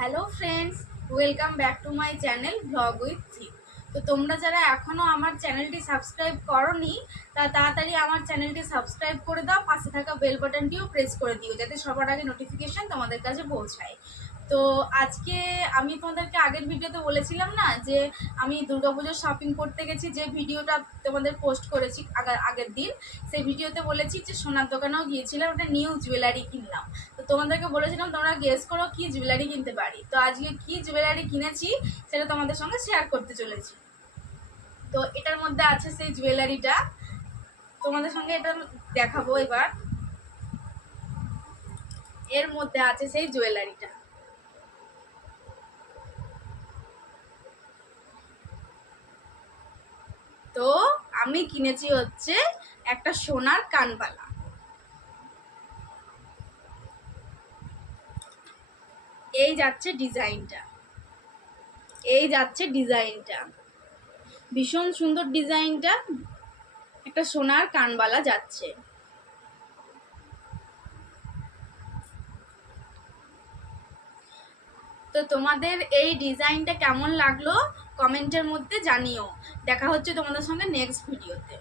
Hello friends, welcome back to my channel blog with theme. তো তোমরা যারা এখনও আমার চ্যানেলটি সাবস্ক্রাইব করোনি তা তাড়াতাড়ি আমার চ্যানেলটি সাবস্ক্রাইব করে দাও, পাশে থাকা বেল বাটনটিও প্রেস করে দিও যাতে সবার আগে নোটিফিকেশান তোমাদের কাছে পৌঁছায়। তো আজকে আমি তোমাদেরকে আগের ভিডিওতে বলেছিলাম না যে আমি দুর্গাপুজোর শপিং করতে গেছি, যে ভিডিওটা তোমাদের পোস্ট করেছি আগের দিন। সেই ভিডিওতে বলেছি যে সোনার দোকানেও গিয়েছিলাম, একটা নিউ জুয়েলারি কিনলাম। তো তোমাদেরকে বলেছিলাম তোমরা গেস করো কি জুয়েলারি কিনতে পারি। তো আজকে কি জুয়েলারি কিনেছি সেটা তোমাদের সঙ্গে শেয়ার করতে চলেছি। তো এটার মধ্যে আছে সেই জুয়েলারিটা, তোমাদের সঙ্গে এটা দেখাবো এবার। এর মধ্যে আছে সেই জুয়েলারিটা। তো আমি কিনেছি হচ্ছে একটা সোনার কানবালা। এই যাচ্ছে ডিজাইনটা, ভীষণ সুন্দর ডিজাইনটা। একটা সোনার কানবালা যাচ্ছে। তো তোমাদের এই ডিজাইনটা কেমন লাগলো কমেন্টের মধ্যে জানিও। দেখা হচ্ছে তোমাদের সঙ্গে নেক্সট ভিডিওতে।